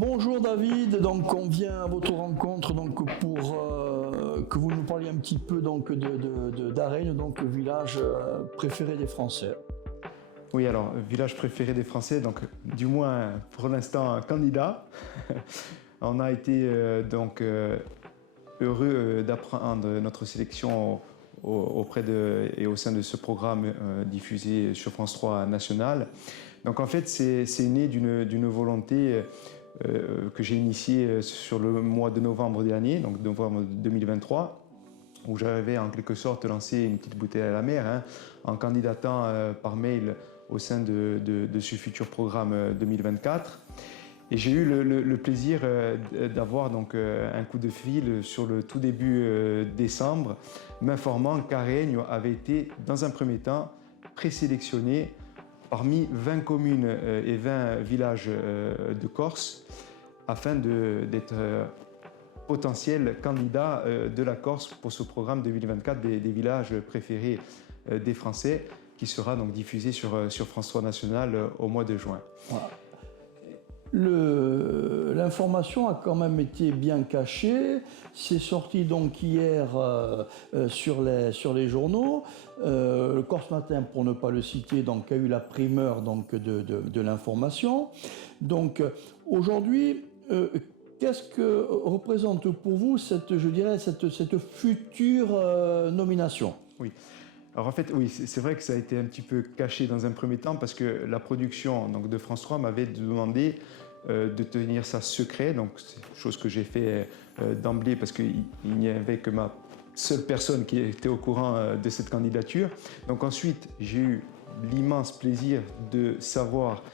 Bonjour David, donc on vient à votre rencontre donc pour que vous nous parliez un petit peu donc d'Aregne, donc le village préféré des Français. Oui, alors, village préféré des Français, donc du moins pour l'instant un candidat. On a été heureux d'apprendre notre sélection auprès et au sein de ce programme diffusé sur France 3 National. Donc en fait, c'est né d'une volonté que j'ai initiée sur le mois de novembre dernier, donc novembre 2023, où j'avais en quelque sorte lancé une petite bouteille à la mer, en candidatant par mail au sein de ce futur programme 2024. Et j'ai eu le plaisir d'avoir donc un coup de fil sur le tout début décembre, m'informant qu'Aregne avait été, dans un premier temps, présélectionné parmi 20 communes et 20 villages de Corse, afin d'être potentiel candidat de la Corse pour ce programme 2024 des villages préférés des Français, qui sera donc diffusé sur France 3 National au mois de juin. Voilà. L'information a quand même été bien cachée. C'est sorti donc hier sur les journaux. Le Corse Matin, pour ne pas le citer, donc a eu la primeur donc de l'information. Donc aujourd'hui, qu'est-ce que représente pour vous cette future nomination? Oui. Alors en fait, oui, c'est vrai que ça a été un petit peu caché dans un premier temps parce que la production donc, de France 3 m'avait demandé de tenir ça secret. Donc c'est une chose que j'ai fait d'emblée parce qu'il n'y avait que ma seule personne qui était au courant de cette candidature. Donc ensuite, j'ai eu l'immense plaisir de savoir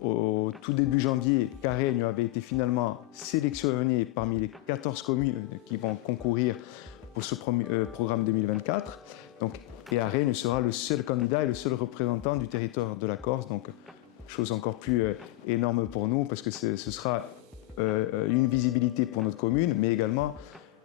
au tout début janvier qu'Aregne avait été finalement sélectionné parmi les 14 communes qui vont concourir pour ce programme 2024. Donc, et Aregne sera le seul candidat et le seul représentant du territoire de la Corse. Donc, chose encore plus énorme pour nous parce que ce sera une visibilité pour notre commune, mais également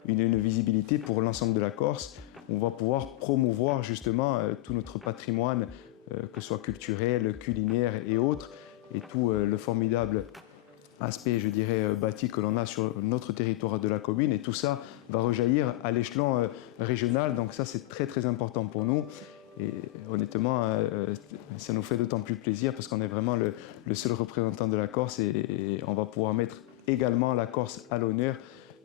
une visibilité pour l'ensemble de la Corse. On va pouvoir promouvoir justement tout notre patrimoine, que ce soit culturel, culinaire et autres, et tout le formidable aspect, je dirais, bâti que l'on a sur notre territoire de la commune. Et tout ça va rejaillir à l'échelon régional. Donc ça, c'est très, très important pour nous. Et honnêtement, ça nous fait d'autant plus plaisir parce qu'on est vraiment le seul représentant de la Corse et on va pouvoir mettre également la Corse à l'honneur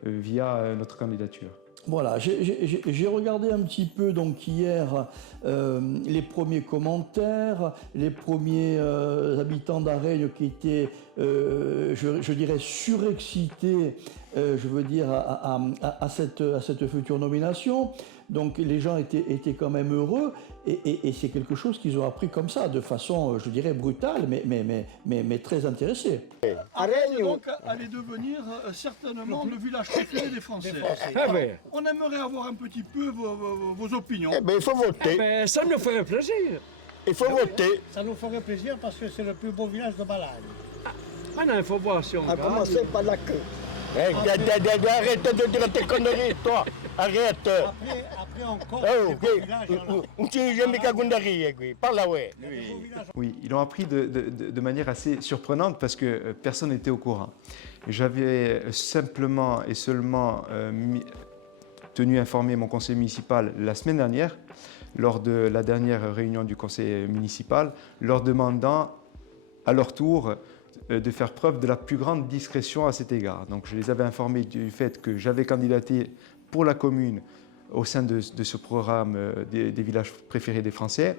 via notre candidature. Voilà, j'ai regardé un petit peu donc hier les premiers commentaires, les premiers habitants d'Aregne qui étaient, je dirais, surexcités, je veux dire, à cette future nomination. Donc les gens étaient quand même heureux et c'est quelque chose qu'ils ont appris comme ça, de façon, je dirais, brutale, mais très intéressée. Aregne donc allait devenir certainement le village préféré des Français. On aimerait avoir un petit peu vos opinions. Eh bien, il faut voter. Eh ben, ça nous ferait plaisir. Il faut voter. Ça nous ferait plaisir parce que c'est le plus beau village de Balagne. Maintenant, il faut voir si on À gagne. commencer par la queue. Arrête de dire tes conneries, toi. Arrête. Après encore, Oh, des beaux villages. Par là, ouais. Oui, ils l'ont appris de manière assez surprenante parce que personne n'était au courant. J'avais simplement et seulement tenu informer mon conseil municipal la semaine dernière, lors de la dernière réunion du conseil municipal, leur demandant à leur tour de faire preuve de la plus grande discrétion à cet égard. Donc je les avais informés du fait que j'avais candidaté pour la commune au sein de ce programme des villages préférés des Français,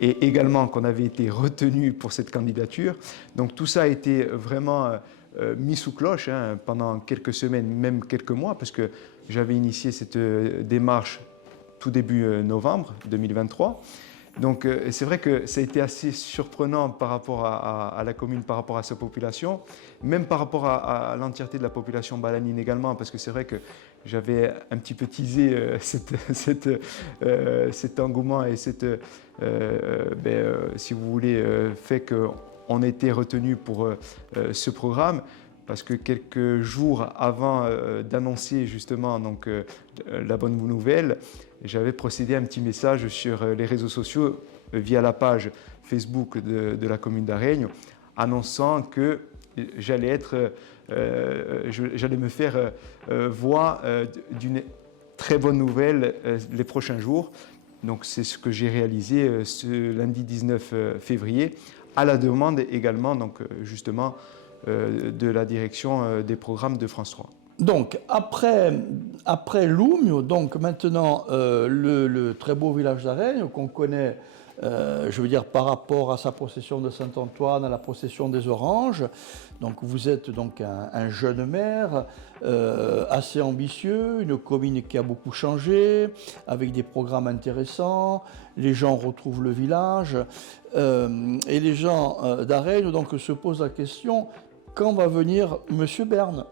et également qu'on avait été retenu pour cette candidature. Donc tout ça a été vraiment mis sous cloche pendant quelques semaines, même quelques mois, parce que j'avais initié cette démarche tout début novembre 2023. Donc c'est vrai que ça a été assez surprenant par rapport à la commune, par rapport à sa population, même par rapport à l'entièreté de la population balanine également, parce que c'est vrai que j'avais un petit peu teasé cet engouement et si vous voulez, fait qu'on était retenu pour ce programme. Parce que quelques jours avant d'annoncer justement donc, la bonne nouvelle, j'avais procédé à un petit message sur les réseaux sociaux via la page Facebook de la commune d'Aregne, annonçant que j'allais me faire voix d'une très bonne nouvelle les prochains jours. Donc c'est ce que j'ai réalisé ce lundi 19 février, à la demande également, donc, justement, de la direction des programmes de France 3. Donc, après Loumio, donc maintenant le très beau village d'Aregne qu'on connaît, je veux dire, par rapport à sa procession de Saint-Antoine, à la procession des Oranges. Donc, vous êtes donc un jeune maire assez ambitieux, une commune qui a beaucoup changé, avec des programmes intéressants. Les gens retrouvent le village et les gens d'Aregne donc se posent la question, quand va venir Monsieur Berne?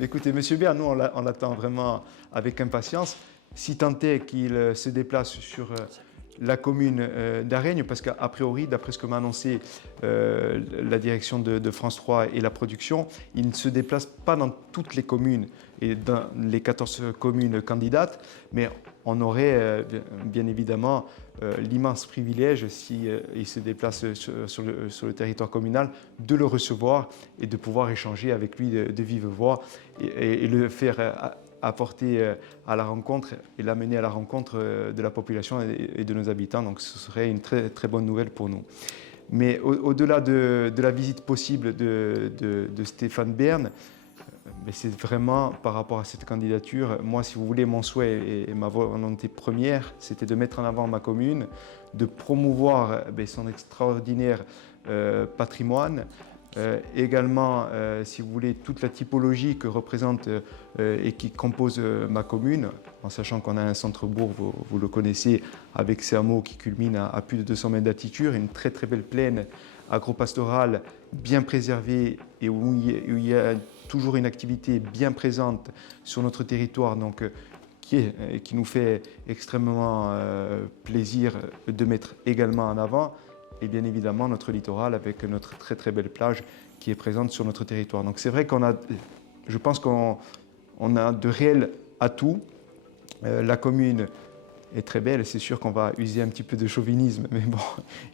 Écoutez, Monsieur Berne, nous, on l'attend vraiment avec impatience. Si tant est qu'il se déplace sur la commune d'Aregne, parce qu'a priori, d'après ce que m'a annoncé la direction de France 3 et la production, il ne se déplace pas dans toutes les communes et dans les 14 communes candidates, mais on aurait bien évidemment l'immense privilège, s'il se déplace sur le territoire communal, de le recevoir et de pouvoir échanger avec lui de vive voix et le faire apporter à la rencontre et l'amener à la rencontre de la population et de nos habitants. Donc ce serait une très, très bonne nouvelle pour nous. Mais au-delà de la visite possible de Stéphane Bern, mais c'est vraiment par rapport à cette candidature, moi, si vous voulez, mon souhait et ma volonté première, c'était de mettre en avant ma commune, de promouvoir son extraordinaire patrimoine, également, si vous voulez, toute la typologie que représente et qui compose ma commune, en sachant qu'on a un centre-bourg, vous le connaissez, avec ces hameaux qui culminent à plus de 200 mètres d'altitude, une très très belle plaine agro-pastorale bien préservée et où il y a toujours une activité bien présente sur notre territoire, donc qui nous fait extrêmement plaisir de mettre également en avant, et bien évidemment notre littoral avec notre très très belle plage qui est présente sur notre territoire. Donc c'est vrai je pense qu'on a de réels atouts. La commune est très belle, c'est sûr qu'on va user un petit peu de chauvinisme, mais bon,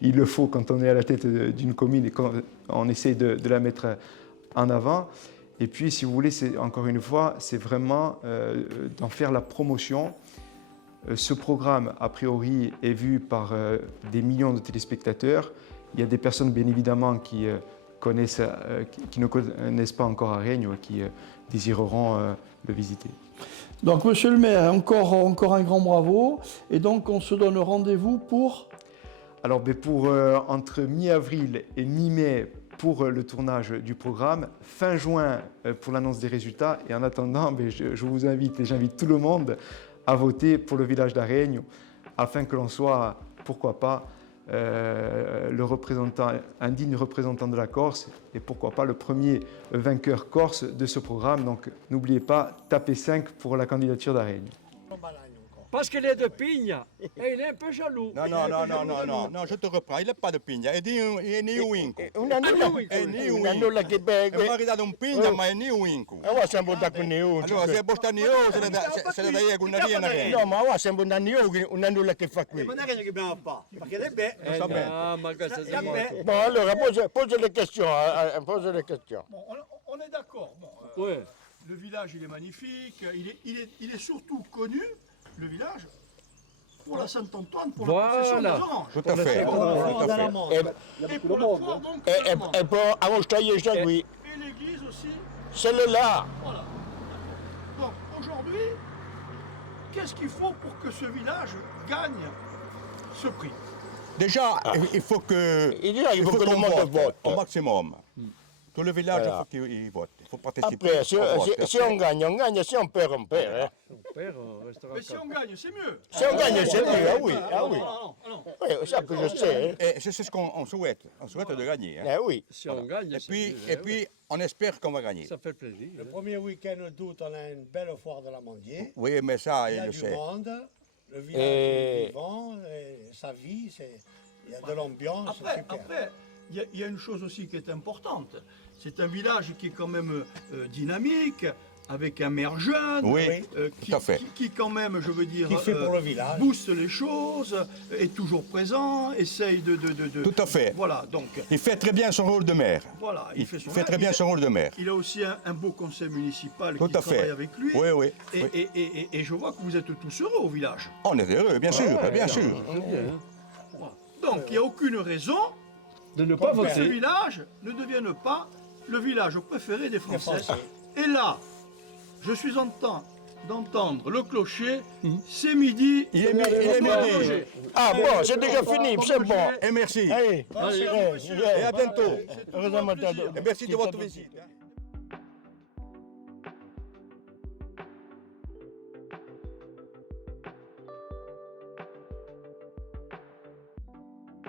il le faut quand on est à la tête d'une commune et qu'on essaie de la mettre en avant. Et puis, si vous voulez, encore une fois, c'est vraiment d'en faire la promotion. Ce programme, a priori, est vu par des millions de téléspectateurs. Il y a des personnes, bien évidemment, qui ne connaissent pas encore Aregne, qui désireront le visiter. Donc, monsieur le maire, encore un grand bravo. Et donc, on se donne rendez-vous pour... Alors, pour entre mi-avril et mi-mai, pour le tournage du programme, fin juin pour l'annonce des résultats. Et en attendant, je vous invite et j'invite tout le monde à voter pour le village d'Aregne, afin que l'on soit, pourquoi pas, un digne représentant de la Corse et pourquoi pas le premier vainqueur corse de ce programme. Donc n'oubliez pas, tapez 5 pour la candidature d'Aregne. Parce qu'il est de Pigne et il est un peu jaloux. Non, je te reprends, il n'est pas de Pigna, il è Niuinco. Una nulla che È marito un Pigna, ma è Niuinco. ora siamo da con Neu. Allora, se posta Niu, se ne dai con una via. No, ma ora siamo da Neu, una nulla che fa qui. Non è che abbiamo fatto, perché è bene. Ah, ma questo è Bon, allora, pose les questions. Pose les questions. Bon, on est d'accord. Bon, Oui. le village, il est magnifique. Il est surtout connu, le village, pour la Saint-Antoine, pour la procession des Oranges. Tout à fait. Et pour la foire, donc, E poi a mostrato già qui. et l'église aussi. Celle-là. Voilà. Donc, aujourd'hui, qu'est-ce qu'il faut pour que ce village gagne ce prix? Déjà, il faut que Il faut que le qu'on monde vote. au maximum. Tout le village, il faut qu'il vote. Il faut participer. Après, au vote. si on gagne, on gagne. Si on perd, on perd. Hein. Mon père restera Mais si on gagne, c'est mieux. Si on gagne, c'est mieux. Ah oui, ah oui. Non. Oui, ça que je sais. Hein. Et c'est ce qu'on souhaite. On souhaite de gagner. Hein. Ah oui. Si on gagne, Et puis, on espère qu'on va gagner. ça fait plaisir. Le premier week-end d'août, on a une belle foire de l'Amandier. Oui, mais ça, Il y il a le du sait. monde, le village est vivant, et sa vie, il y a de l'ambiance. Après, il y a une chose aussi qui est importante. C'est un village qui est quand même dynamique, avec un maire jeune, Oui, qui, à fait. qui quand même, je veux dire, Qui fait pour le village. booste les choses, est toujours présent, essaye de... Tout à fait. Voilà, donc, Il fait très bien son rôle de maire. voilà, Il son fait très bien son rôle de maire. Il a aussi un beau conseil municipal Tout qui à fait. travaille avec lui. Oui, oui. Et, oui. et je vois que vous êtes tous heureux au village. On est heureux, bien sûr, bien sûr. Donc, il n'y a aucune raison De ne pas que ce voter. village ne devienne pas le village préféré des Français. Français. Et là, je suis en train d'entendre le clocher, c'est midi. Il est midi. Ah bon, c'est déjà fini, c'est bon. Et merci. Allez, Et à bientôt. heureusement, Et merci de votre visite.